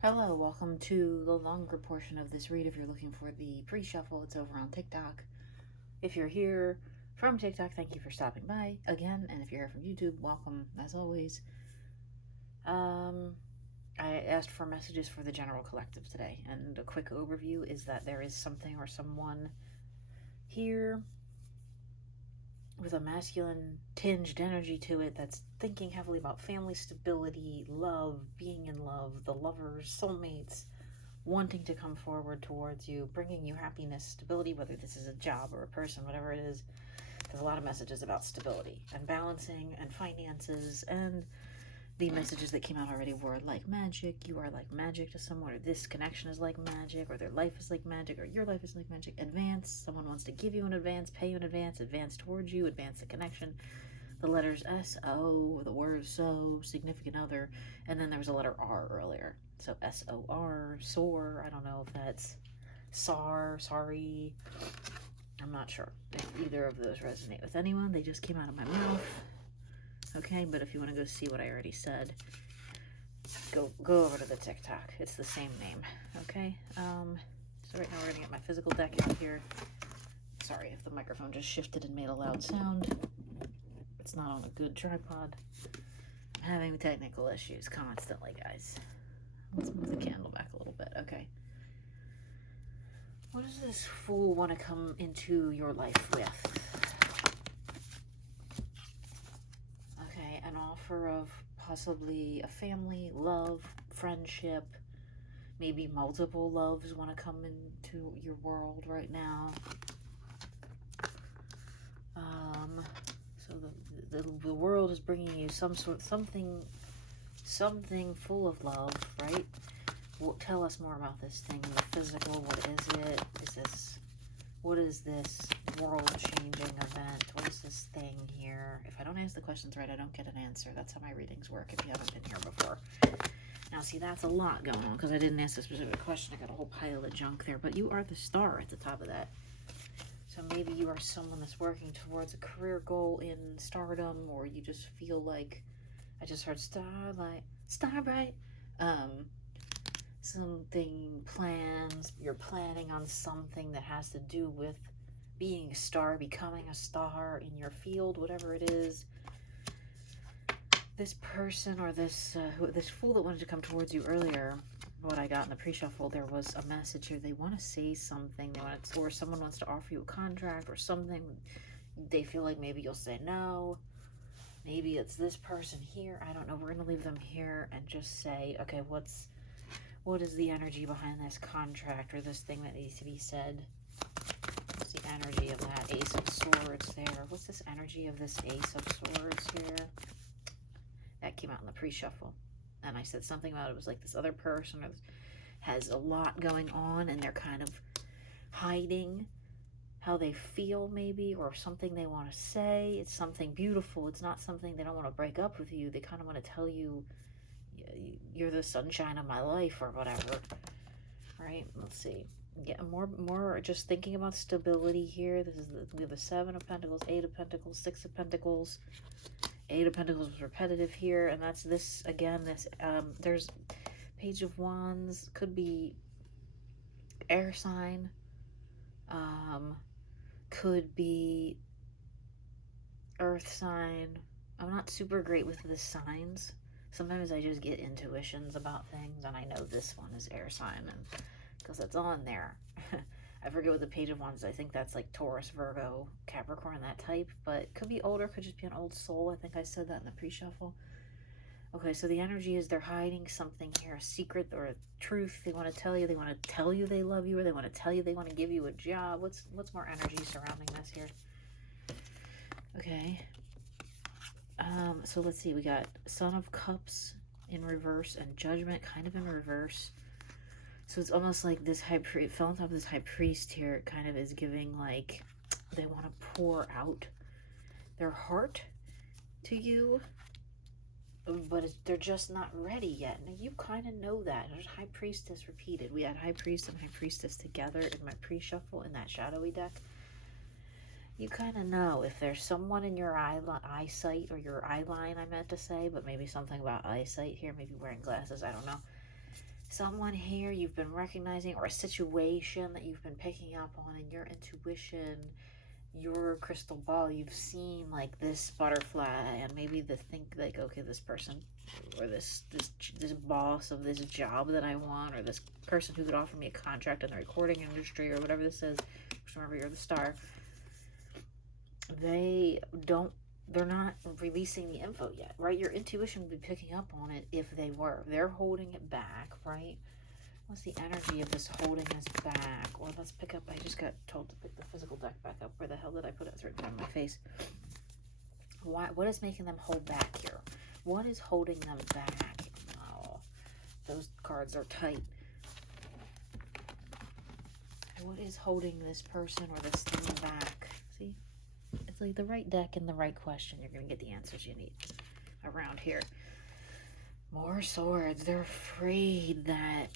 Hello, welcome to the longer portion of this read. If you're looking for the pre-shuffle, it's over on TikTok. If you're here from TikTok, thank you for stopping by again. And if you're here from YouTube, welcome as always. I asked for messages for the general collective today, and a quick overview is that there is something or someone here with a masculine tinged energy to it that's thinking heavily about family stability, love, being in love, the lovers, soulmates, wanting to come forward towards you, bringing you happiness, stability, whether this is a job or a person, whatever it is. There's a lot of messages about stability and balancing and finances, and the messages that came out already were like magic. You are like magic to someone, or this connection is like magic, or their life is like magic, or your life is like magic. Advance. Someone wants to give you an advance, pay you an advance, advance towards you, advance the connection. The letters S-O, the word so, significant other, and then there was a letter R earlier. So S-O-R, SOR, I don't know if that's SAR, sorry. I'm not sure if either of those resonate with anyone. They just came out of my mouth. Okay, but if you want to go see what I already said, go over to the TikTok. It's the same name. Okay. So right now we're gonna get my physical deck out here. Sorry if the microphone just shifted and made a loud sound. It's not on a good tripod. I'm having technical issues constantly, guys. Let's move the candle back a little bit. Okay. What does this fool want to come into your life with? Okay, an offer of possibly a family, love, friendship, maybe multiple loves want to come into your world right now. So the world is bringing you something full of love, right? Tell us more about this thing, the physical. What is it? What is this world-changing event? What is this thing here? If I don't ask the questions right, I don't get an answer. That's how my readings work if you haven't been here before. Now, see, that's a lot going on because I didn't ask a specific question. I got a whole pile of junk there, but you are the star at the top of that. So maybe you are someone that's working towards a career goal in stardom, or you just feel like, I just heard starbright, something plans, you're planning on something that has to do with being a star, becoming a star in your field, whatever it is. This person or this fool that wanted to come towards you earlier, what I got in the pre-shuffle, there was a message here. They want to say something. Or someone wants to offer you a contract or something. They feel like maybe you'll say no. Maybe it's this person here. I don't know. We're going to leave them here and just say, okay, what is the energy behind this contract or this thing that needs to be said? What's the energy of that Ace of Swords there? What's this energy of this Ace of Swords here? That came out in the pre-shuffle. And I said something about it was like this other person has a lot going on and they're kind of hiding how they feel maybe, or something they want to say. It's something beautiful. It's not something they don't want to break up with you. They kind of want to tell you you're the sunshine of my life or whatever. Right? Let's see. Yeah, more just thinking about stability here. We have the Seven of Pentacles, Eight of Pentacles, Six of Pentacles. Eight of Pentacles was repetitive here, and that's this again. There's Page of Wands, could be air sign, could be earth sign. I'm not super great with the signs. Sometimes I just get intuitions about things, and I know this one is air sign, and because it's on there. I forget what the Page of Wands is. I think that's like Taurus, Virgo, Capricorn, that type. But it could be older, could just be an old soul. I think I said that in the pre-shuffle. Okay, so the energy is they're hiding something here, a secret or a truth they want to tell you. They want to tell you they love you, or they want to tell you they want to give you a job. What's more energy surrounding this here? Okay. So let's see. We got Son of Cups in reverse and Judgment kind of in reverse. So it's almost like this high priest, fell on top of this high priest here, kind of is giving like they want to pour out their heart to you, but they're just not ready yet. Now you kind of know that. There's High Priestess repeated. We had High Priest and High Priestess together in my pre-shuffle in that shadowy deck. You kind of know if there's someone in your eyesight, or your eye line, I meant to say, but maybe something about eyesight here, maybe wearing glasses, I don't know. someone here you've been recognizing, or a situation that you've been picking up on in your intuition, your crystal ball. You've seen like this butterfly, and maybe the think like, okay, this person or this boss of this job that I want, or this person who could offer me a contract in the recording industry or whatever this is. Just remember, you're the star. They're not releasing the info yet, right? Your intuition would be picking up on it if they were. They're holding it back, right? What's the energy of this holding us back? Or let's pick up, I just got told to pick the physical deck back up. Where the hell did I put it? It's written on my face. What is making them hold back here? What is holding them back? Oh, those cards are tight. What is holding this person or this thing back? See? It's like the right deck and the right question. You're going to get the answers you need around here. More swords. They're afraid that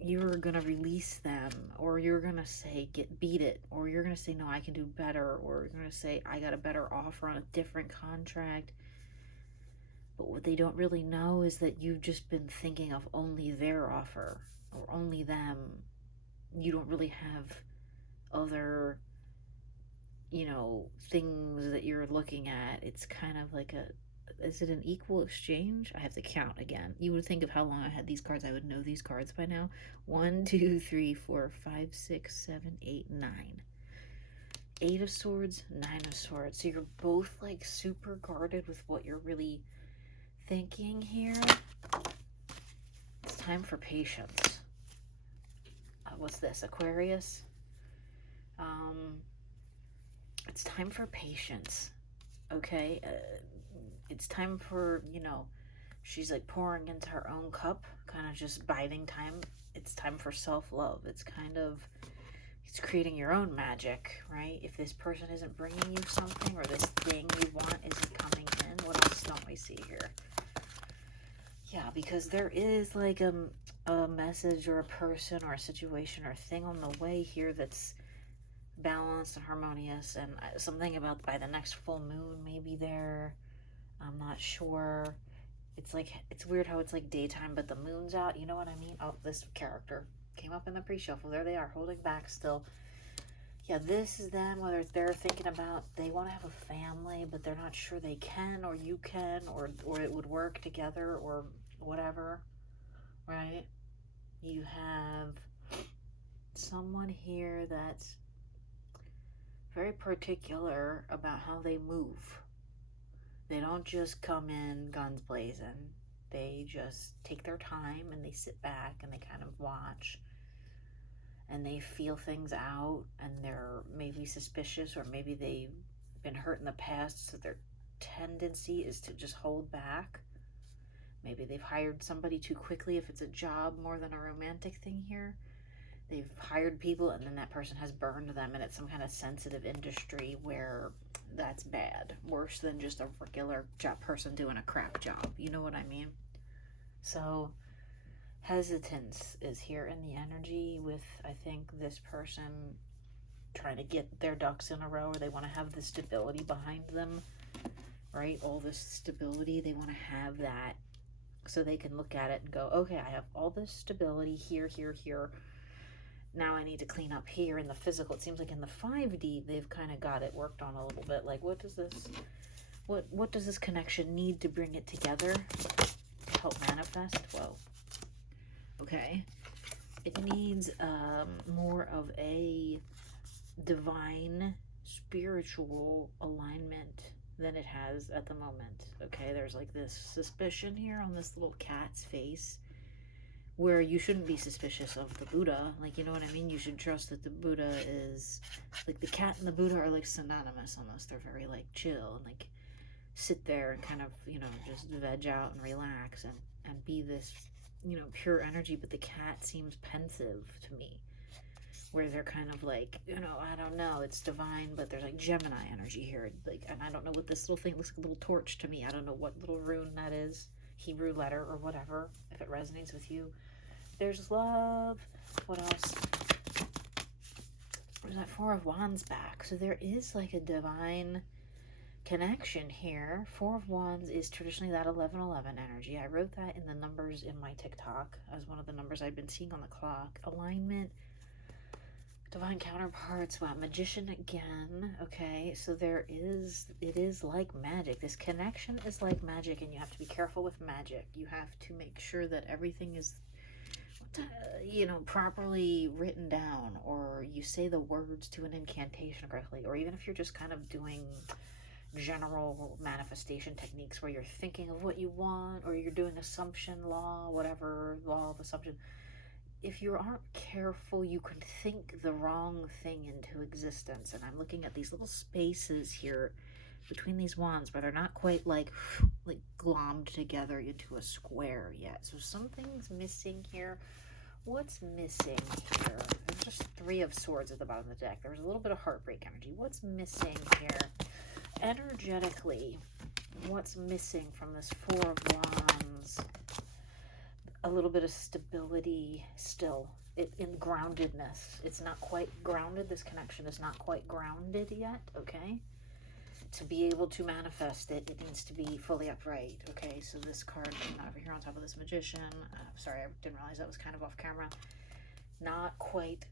you're going to release them, or you're going to say, beat it, or you're going to say, no, I can do better, or you're going to say, I got a better offer on a different contract. But what they don't really know is that you've just been thinking of only their offer, or only them. You don't really have other, things that you're looking at. It's kind of like is it an equal exchange? I have to count again. You would think of how long I had these cards. I would know these cards by now. 1, 2, 3, 4, 5, 6, 7, 8, 9. 8 of Swords, 9 of Swords. So you're both like super guarded with what you're really thinking here. It's time for patience. What's this? Aquarius? It's time for patience. Okay? It's time for, she's like pouring into her own cup, kind of just biding time. It's time for self-love. It's creating your own magic, right? If this person isn't bringing you something, or this thing you want isn't coming in, what else don't we see here? Yeah, because there is like a message or a person or a situation or a thing on the way here that's balanced and harmonious, and something about by the next full moon maybe there. I'm not sure. It's weird how it's like daytime but the moon's out, you know what I mean? Oh, this character came up in the pre-shuffle. There they are, holding back still. Yeah, this is them, whether they're thinking about they want to have a family but they're not sure they can, or you can, or it would work together, or whatever, right? You have someone here that's very particular about how they move. They don't just come in guns blazing. They just take their time and they sit back and they kind of watch and they feel things out, and they're maybe suspicious, or maybe they've been hurt in the past, so their tendency is to just hold back. Maybe they've hired somebody too quickly if it's a job more than a romantic thing here. They've hired people and then that person has burned them, and it's some kind of sensitive industry where that's bad. Worse than just a regular person doing a crap job. You know what I mean? So hesitance is here in the energy with, I think, this person trying to get their ducks in a row, or they want to have the stability behind them, right? All this stability, they want to have that so they can look at it and go, okay, I have all this stability here, here, here. Now I need to clean up here in the physical. It seems like in the 5D, they've kind of got it worked on a little bit. Like, what does this connection need to bring it together to help manifest? Whoa. Okay. It needs more of a divine, spiritual alignment than it has at the moment. Okay, there's like this suspicion here on this little cat's face, where you shouldn't be suspicious of the Buddha. Like, you know what I mean? You should trust that the Buddha is, like, the cat and the Buddha are like synonymous almost. They're very like chill and like sit there and kind of, just veg out and relax and be this, pure energy. But the cat seems pensive to me, where they're kind of like, I don't know, it's divine, but there's like Gemini energy here. Like, and I don't know what this little thing looks like, a little torch to me. I don't know what little rune that is, Hebrew letter or whatever, if it resonates with you. There's love. What else? There's that 4 of Wands back. So there is like a divine connection here, Four of Wands is traditionally that 1111 energy. I wrote that in the numbers in my TikTok as one of the numbers I've been seeing on the clock. Alignment, divine counterparts. Wow, magician again. Okay, so it is like magic. This connection is like magic, and you have to be careful with magic. You have to make sure that everything is properly written down, or you say the words to an incantation correctly, or even if you're just kind of doing general manifestation techniques where you're thinking of what you want, or you're doing assumption law, whatever law of assumption. If you aren't careful, you can think the wrong thing into existence. And I'm looking at these little spaces here between these wands where they're not quite like glommed together into a square yet. So something's missing here. What's missing here? There's just Three of Swords at the bottom of the deck. There's a little bit of heartbreak energy. What's missing here? Energetically, what's missing from this Four of Wands? A little bit of stability still. In groundedness. It's not quite grounded. This connection is not quite grounded yet, okay? To be able to manifest it, it needs to be fully upright, okay? So this card came out over here on top of this Magician. Sorry, I didn't realize that was kind of off camera. Not quite,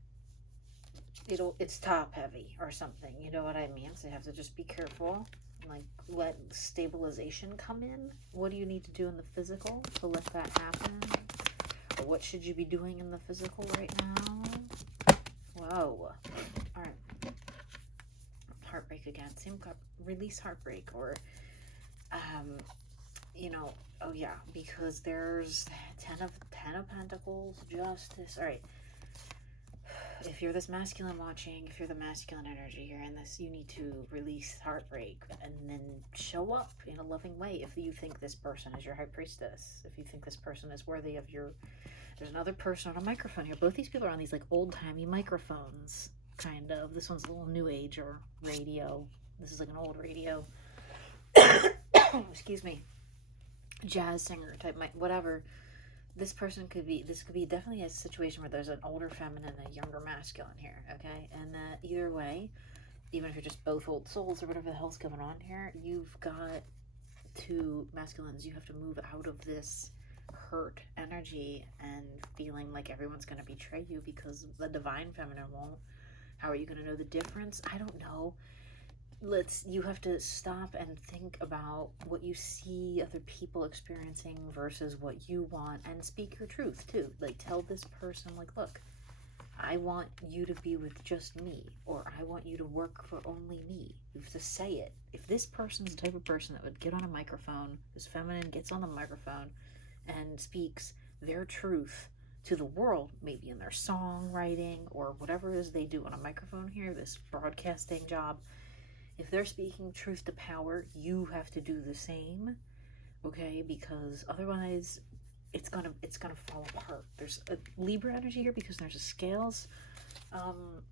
it's top heavy or something, you know what I mean? So you have to just be careful, like let stabilization come in. What do you need to do in the physical to let that happen? Or what should you be doing in the physical right now? Whoa. All right. Heartbreak again. Same card. Release heartbreak, or oh yeah, because there's ten of Pentacles, Justice. All right, if you're this masculine watching, if you're the masculine energy here in this, you need to release heartbreak and then show up in a loving way. If you think this person is your high priestess, if you think this person is worthy of your, there's another person on a microphone here. Both these people are on these like old-timey microphones, kind of. This one's a little new age, or radio. This is like an old radio. Excuse me. Jazz singer type, whatever. This person could be, this could be definitely a situation where there's an older feminine and a younger masculine here, okay? And either way, even if you're just both old souls or whatever the hell's going on here, you've got to, masculines, you have to move out of this hurt energy and feeling like everyone's going to betray you because the divine feminine won't. How are you going to know the difference? I don't know. You have to stop and think about what you see other people experiencing versus what you want, and speak your truth too. Like, tell this person, like, look, I want you to be with just me, or I want you to work for only me. You have to say it. If this person's the type of person that would get on a microphone, this feminine gets on the microphone and speaks their truth to the world, maybe in their songwriting or whatever it is they do on a microphone here, this broadcasting job, if they're speaking truth to power, you have to do the same, okay? Because otherwise, it's gonna fall apart. There's a Libra energy here because there's a scales. The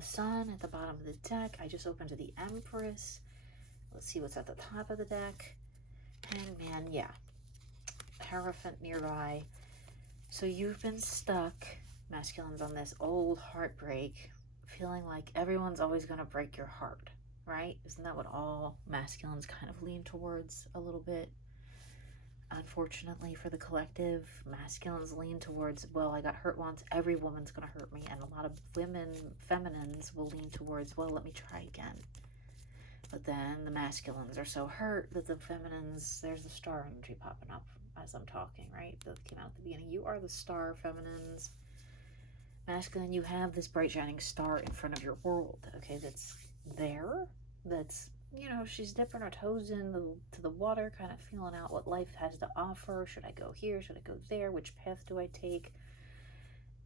Sun at the bottom of the deck. I just opened to the Empress. Let's see what's at the top of the deck. Hangman, yeah. Hierophant nearby. So you've been stuck, masculines, on this old heartbreak, feeling like everyone's always going to break your heart, right? Isn't that what all masculines kind of lean towards a little bit? Unfortunately for the collective, masculines lean towards, well, I got hurt once, every woman's going to hurt me. And a lot of women, feminines, will lean towards, well, let me try again. But then the masculines are so hurt that the feminines, there's the star energy popping up as I'm talking, right? That came out at the beginning. You are the star, feminines. Masculine, you have this bright shining star in front of your world, okay, that's there, that's, she's dipping her toes into the water, kind of feeling out what life has to offer. Should I go here? Should I go there? Which path do I take?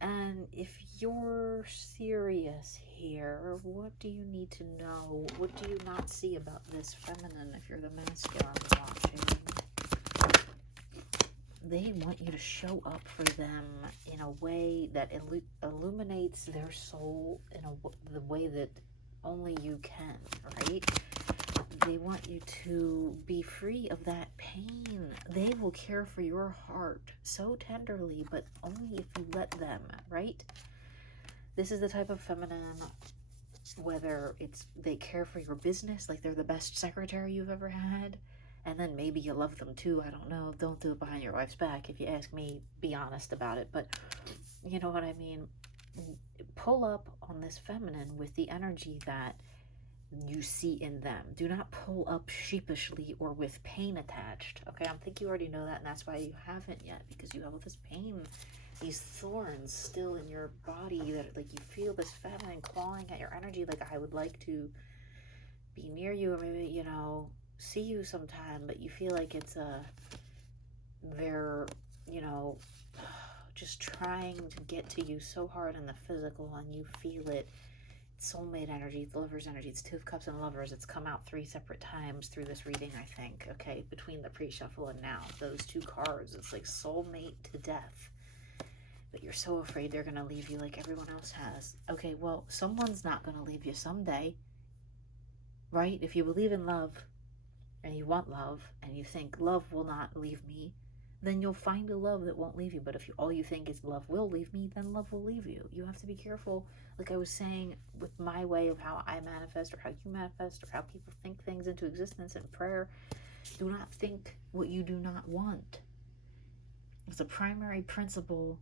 And if you're serious here, what do you need to know? What do you not see about this feminine if you're the masculine watching? They want you to show up for them in a way that illuminates their soul in the way that only you can, right? They want you to be free of that pain. They will care for your heart so tenderly, but only if you let them, right? This is the type of feminine whether it's they care for your business, like they're the best secretary you've ever had, and then maybe you love them too. I don't know. Don't do it behind your wife's back. If you ask me, be honest about it. But you know what I mean? Pull up on this feminine with the energy that you see in them. Do not pull up sheepishly or with pain attached. Okay, I think you already know that, and that's why you haven't yet, because you have all this pain, these thorns still in your body that, like, you feel this feminine clawing at your energy. Like, I would like to be near you, or maybe, you know, see you sometime, but you feel like it's they're, you know, just trying to get to you so hard in the physical, and you feel it. Soulmate energy, the Lover's energy. It's Two of Cups and Lovers. It's come out 3 separate times through this reading, I think. Okay, between the pre-shuffle and now, those 2 cards, it's like soulmate to death. But you're so afraid they're gonna leave you like everyone else has. Okay, well, someone's not gonna leave you someday, right? If you believe in love and you want love and you think love will not leave me, then you'll find a love that won't leave you. But if all you think is love will leave me, then love will leave you. You have to be careful, like I was saying, with my way of how I manifest, or how you manifest, or how people think things into existence in prayer. Do not think what you do not want. It's a primary principle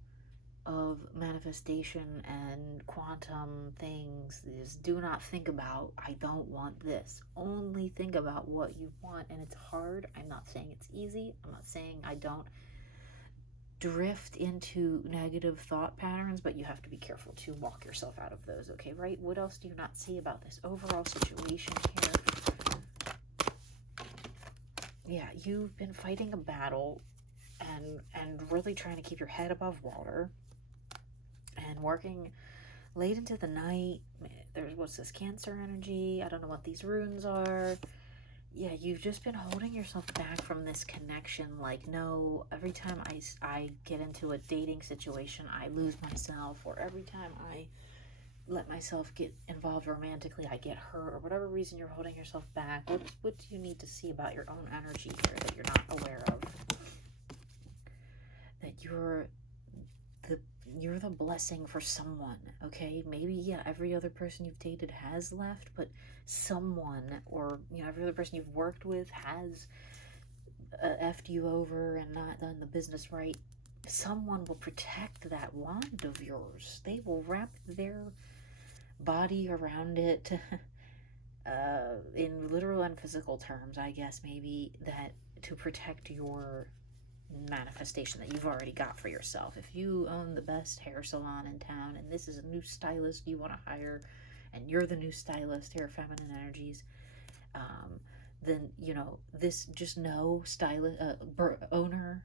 of manifestation and quantum things is do not think about, I don't want this. Only think about what you want. And it's hard. I'm not saying it's easy. I'm not saying I don't drift into negative thought patterns, but you have to be careful to walk yourself out of those. Okay, right? What else do you not see about this overall situation here? Yeah, you've been fighting a battle and really trying to keep your head above water, and working late into the night. There's, what's this, Cancer energy? I don't know what these runes are. Yeah, you've just been holding yourself back from this connection. Like, no, every time I get into a dating situation, I lose myself. Or every time I let myself get involved romantically, I get hurt. Or whatever reason you're holding yourself back. What do you need to see about your own energy here that you're not aware of? That you're the blessing for someone, okay? Maybe, yeah, every other person you've dated has left, but someone, or, you know, every other person you've worked with has effed you over and not done the business right. Someone will protect that wand of yours. They will wrap their body around it, in literal and physical terms, I guess, maybe, that to protect your manifestation that you've already got for yourself. If you own the best hair salon in town and this is a new stylist you want to hire, and you're the new stylist here, feminine energies, then, you know, this, just know, stylist, owner,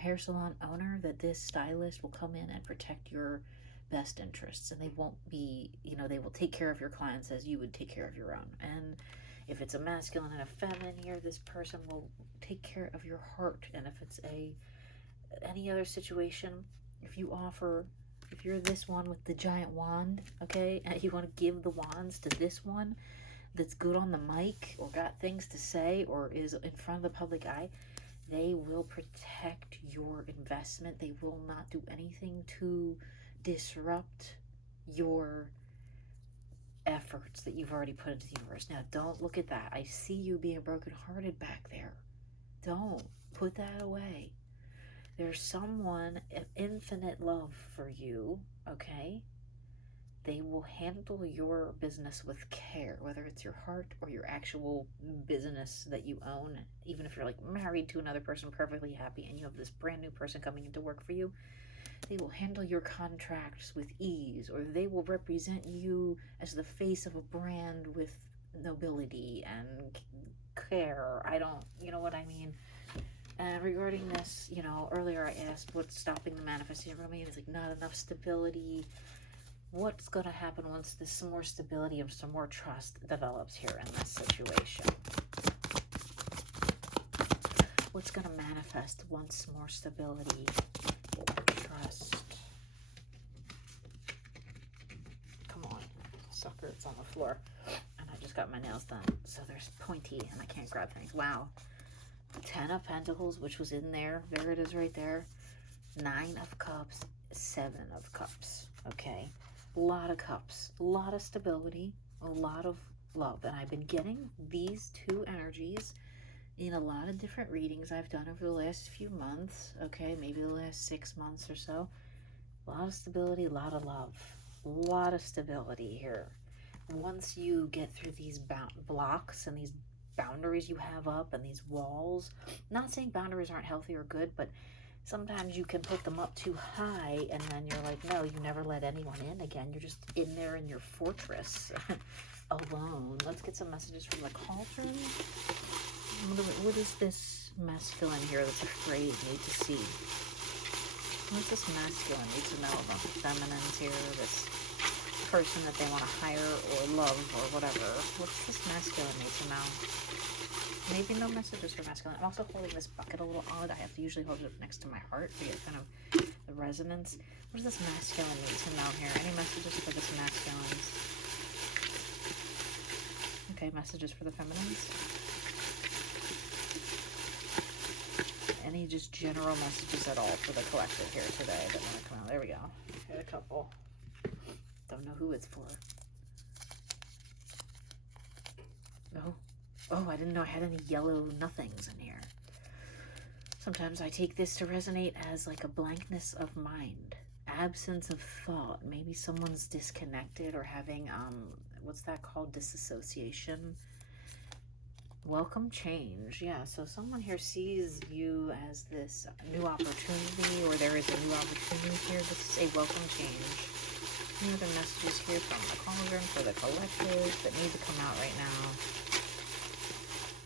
hair salon owner, that this stylist will come in and protect your best interests, and they won't be, you know, they will take care of your clients as you would take care of your own. And if it's a masculine and a feminine here, this person will take care of your heart. And if it's any other situation, if you're this one with the giant wand, okay, and you want to give the wands to this one that's good on the mic, or got things to say, or is in front of the public eye, they will protect your investment. They will not do anything to disrupt your efforts that you've already put into the universe. Now, don't look at that. I see you being brokenhearted back there. Don't put that away. There's someone of infinite love for you, okay? They will handle your business with care, whether it's your heart or your actual business that you own. Even if you're like married to another person, perfectly happy, and you have this brand new person coming in to work for you, they will handle your contracts with ease, or they will represent you as the face of a brand with nobility and care. You know what I mean? And regarding this, you know, earlier I asked what's stopping the manifestation from me. It's like not enough stability. What's going to happen once there's some more stability and some more trust develops here in this situation? What's going to manifest once more stability or trust? Come on, sucker, it's on the floor. And I just got my nails done, so there's pointy and I can't grab things. Wow. 10 of Pentacles, which was in there. There it is right there. 9 of Cups, 7 of Cups. Okay. A lot of cups. A lot of stability. a lot of love. And I've been getting these two energies in a lot of different readings I've done over the last few months, okay, maybe the last 6 months or so. A lot of stability, a lot of love, a lot of stability here. Once you get through these blocks and these boundaries you have up and these walls, not saying boundaries aren't healthy or good, but sometimes you can put them up too high and then you're like, no, you never let anyone in again. You're just in there in your fortress alone. Let's get some messages from the cauldron. What is this masculine here that's afraid need to see? What's this masculine need to know about the feminines here? This person that they want to hire or love or whatever. What's this masculine need to know? Maybe no messages for masculine. I'm also holding this bucket a little odd. I have to usually hold it next to my heart to get kind of the resonance. What does this masculine need to know here? Any messages for this masculine? Okay, messages for the feminines. Any just general messages at all for the collective here today that want to come out? There we go. Hit a couple. Don't know who it's for. Oh. Oh, I didn't know I had any yellow nothings in here. Sometimes I take this to resonate as like a blankness of mind. Absence of thought. Maybe someone's disconnected or having, what's that called? Disassociation. Welcome change. Yeah, so someone here sees you as this new opportunity, or there is a new opportunity here. This is a welcome change. Any other messages here from the cauldron for the collective that need to come out right now?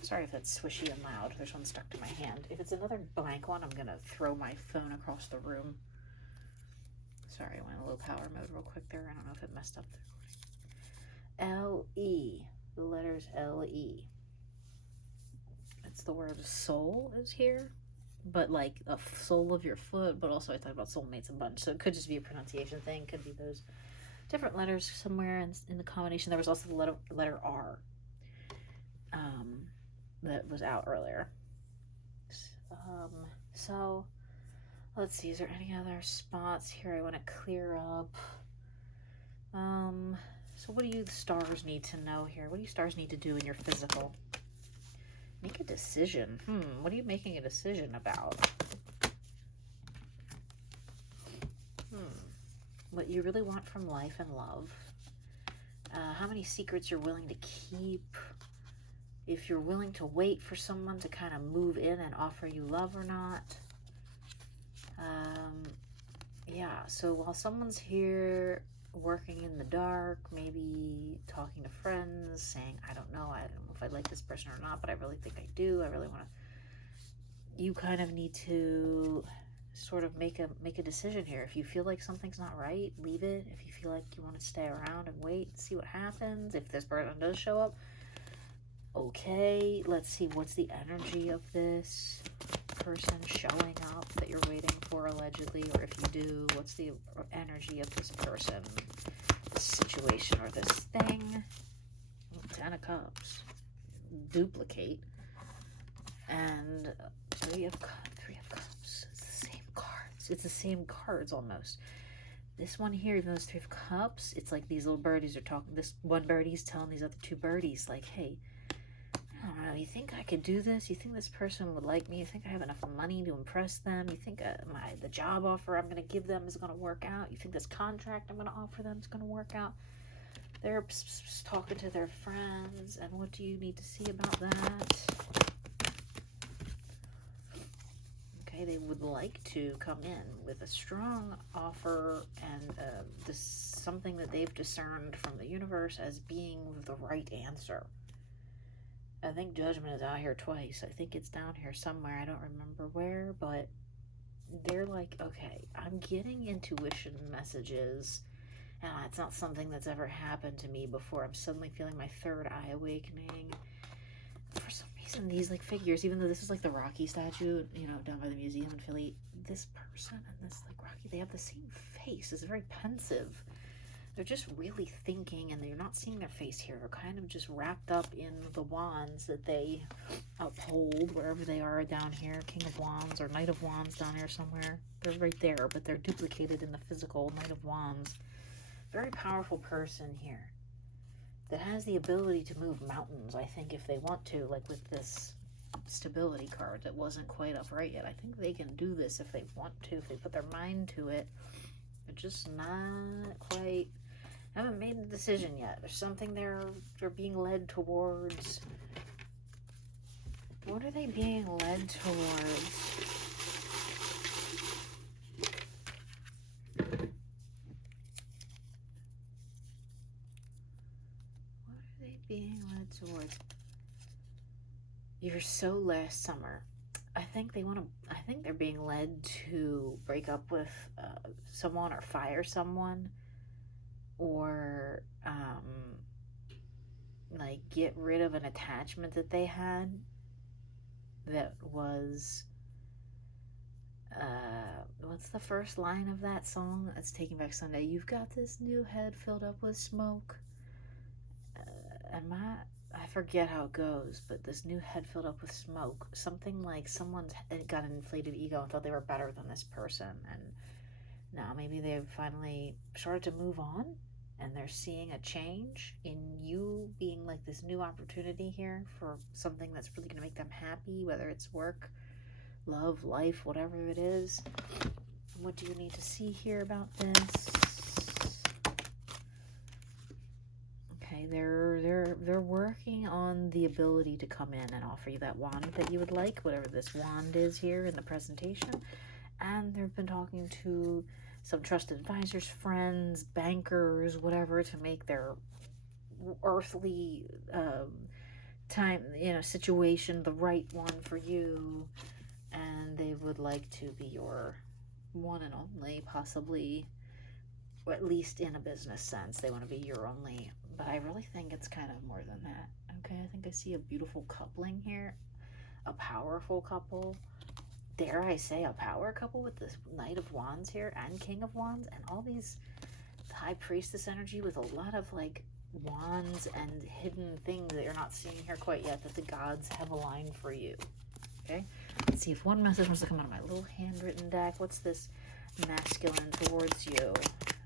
Sorry if that's swishy and loud. There's one stuck to my hand. If it's another blank one, I'm going to throw my phone across the room. Sorry, I went in low power mode real quick there. I don't know if it messed up the recording. L-E. The letters L-E. It's the word soul is here, but like a sole of your foot, but also I talk about soulmates a bunch, so it could just be a pronunciation thing, could be those different letters somewhere in the combination. There was also the letter R that was out earlier. So let's see, is there any other spots here I want to clear up? So what do you stars need to know here? What do you stars need to do in your physical? Make a decision. What are you making a decision about? What you really want from life and love. How many secrets you're willing to keep. If you're willing to wait for someone to kind of move in and offer you love or not. Yeah, so while someone's here working in the dark, maybe talking to friends, saying, I don't know if I like this person or not, but I really think I do. I really want to. You kind of need to sort of make a decision here. If you feel like something's not right, leave it. If you feel like you want to stay around and wait and see what happens, if this person does show up, okay, let's see what's the energy of this person showing up that you're waiting for allegedly, or if you do, what's the energy of this person, this situation, or this thing. 10 of Cups, duplicate, and Three of Cups. It's the same cards. It's the same cards almost. This one here, even though it's 3 of Cups, it's like these little birdies are talking. This one birdie's telling these other two birdies, like, hey, I don't know, you think I could do this? You think this person would like me? You think I have enough money to impress them? You think the job offer I'm going to give them is going to work out? You think this contract I'm going to offer them is going to work out? They're talking to their friends, and what do you need to see about that? Okay, they would like to come in with a strong offer and something that they've discerned from the universe as being the right answer. I think Judgment is out here twice. I think it's down here somewhere. I don't remember where, but they're like, okay, I'm getting intuition messages. And it's not something that's ever happened to me before. I'm suddenly feeling my third eye awakening. For some reason, these like figures, even though this is like the Rocky statue, down by the museum in Philly, this person and this like Rocky, they have the same face. It's very pensive. They're just really thinking, and you're not seeing their face here. They're kind of just wrapped up in the wands that they uphold wherever they are down here. King of Wands or Knight of Wands down here somewhere. They're right there, but they're duplicated in the physical Knight of Wands. Very powerful person here. that has the ability to move mountains, I think, if they want to, like with this stability card that wasn't quite upright yet. I think they can do this if they want to, if they put their mind to it. They're just not quite, haven't made the decision yet. There's something they're being led towards. What are they being led towards? What are they being led towards? You're so last summer. I think they're being led to break up with someone or fire someone, or like get rid of an attachment that they had that was what's the first line of that song that's Taking Back Sunday? You've got this new head filled up with smoke. I forget how it goes, but this new head filled up with smoke. Something like someone's got an inflated ego and thought they were better than this person, and now maybe they've finally started to move on, and they're seeing a change in you being like this new opportunity here for something that's really going to make them happy, whether it's work, love, life, whatever it is. What do you need to see here about this? Okay, they're working on the ability to come in and offer you that wand that you would like, whatever this wand is here in the presentation. And they've been talking to some trusted advisors, friends, bankers, whatever, to make their earthly time, situation the right one for you. And they would like to be your one and only, possibly, or at least in a business sense. They want to be your only, but I really think it's kind of more than that. Okay, I think I see a beautiful coupling here, a powerful couple. Dare I say a power couple with this Knight of Wands here and King of Wands and all these High Priestess energy with a lot of like wands and hidden things that you're not seeing here quite yet that the gods have aligned for you. Okay, let's see if one message wants to come out of my little handwritten deck. What's this masculine towards you? Do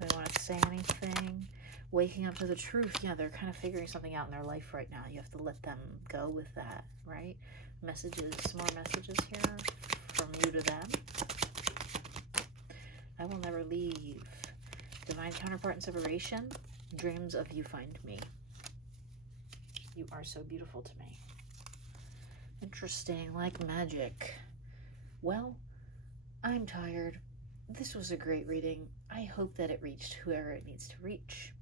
they want to say anything? Waking up to the truth. Yeah, they're kind of figuring something out in their life right now. You have to let them go with that, right? Messages, some more messages here from you to them. I will never leave. Divine counterpart and separation. Dreams of you find me. You are so beautiful to me. Interesting, like magic. Well, I'm tired. This was a great reading. I hope that it reached whoever it needs to reach.